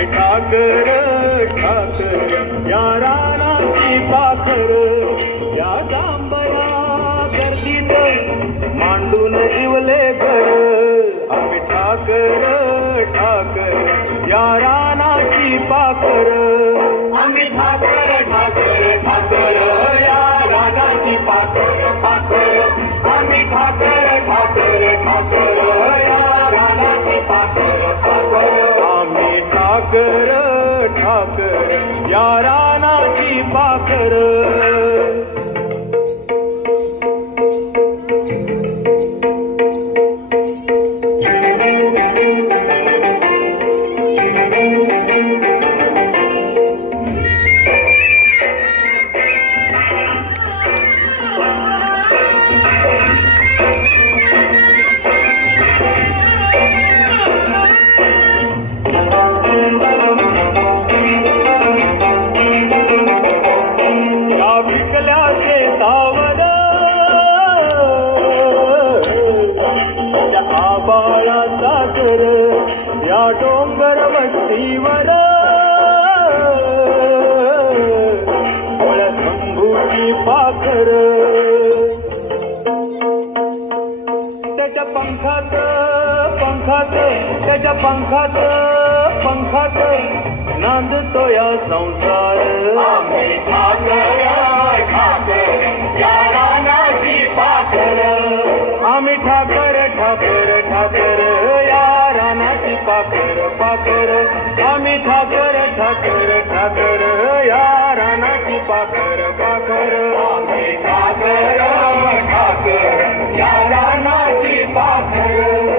आम्ही ठाकर ठाकर या रानाची पाखर, या जांभया गर्दीत मांडून शिवले घर. आम्ही ठाकर ठाकर या रानाची पाखर, आम्ही ठाकर ठाकर ठाकर या रानाची पाखर पाखर. आम्ही ठाकर ठाकर ठाकर या रानाची पाखर पाखर. आम्ही ठाकर ठाकर या रानाची पाखर. आबाळाचा कर या डोंगर वस्तीवर, शंभूची पाखर. त्याच्या पंखात पंखात त्याच्या पंखात पंखात नांदतो या संसार. आम्ही ठाकर ठाकर या रानाची पाखर. आम्ही ठाकर ठाकर ठाकर या रानाची पाखर पाखर. आम्ही ठाकर ठाकर ठाकर या रानाची पाखर पाखर. आम्ही ठाकर ठाकर या रानाची पाखर.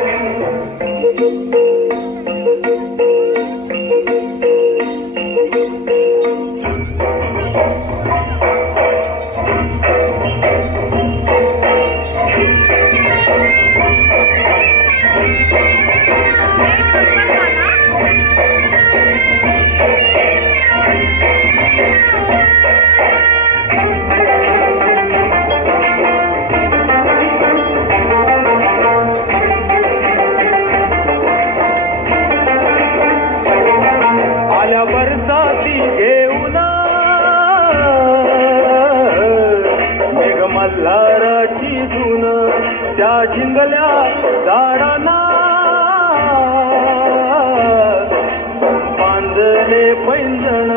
आल्या बरसाती घेऊन मेघ मल्हाराची धून, त्या झिंगल्या झाडांना बांधले पैंजण.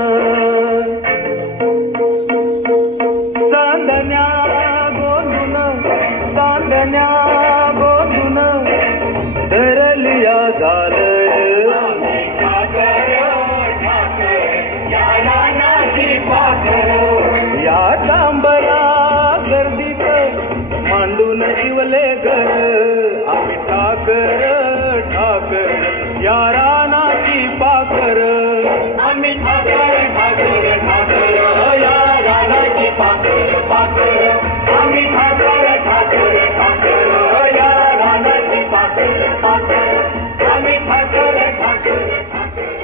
चांदण्या गोंधून चांदण्या गोंधून धरलिया झालंय. या जांभया गर्दीत मांडून शिवले घर. आम्ही ठाकर ठाकर या रानाची पाखर. आम्ही ठाकर ठाकर ठाकर या रानाची पाखर पाखर. आम्ही ठाकर ठाकर ठाकर या रानाची पाखर पाखर. आम्ही ठाकर ठाकर ठाकर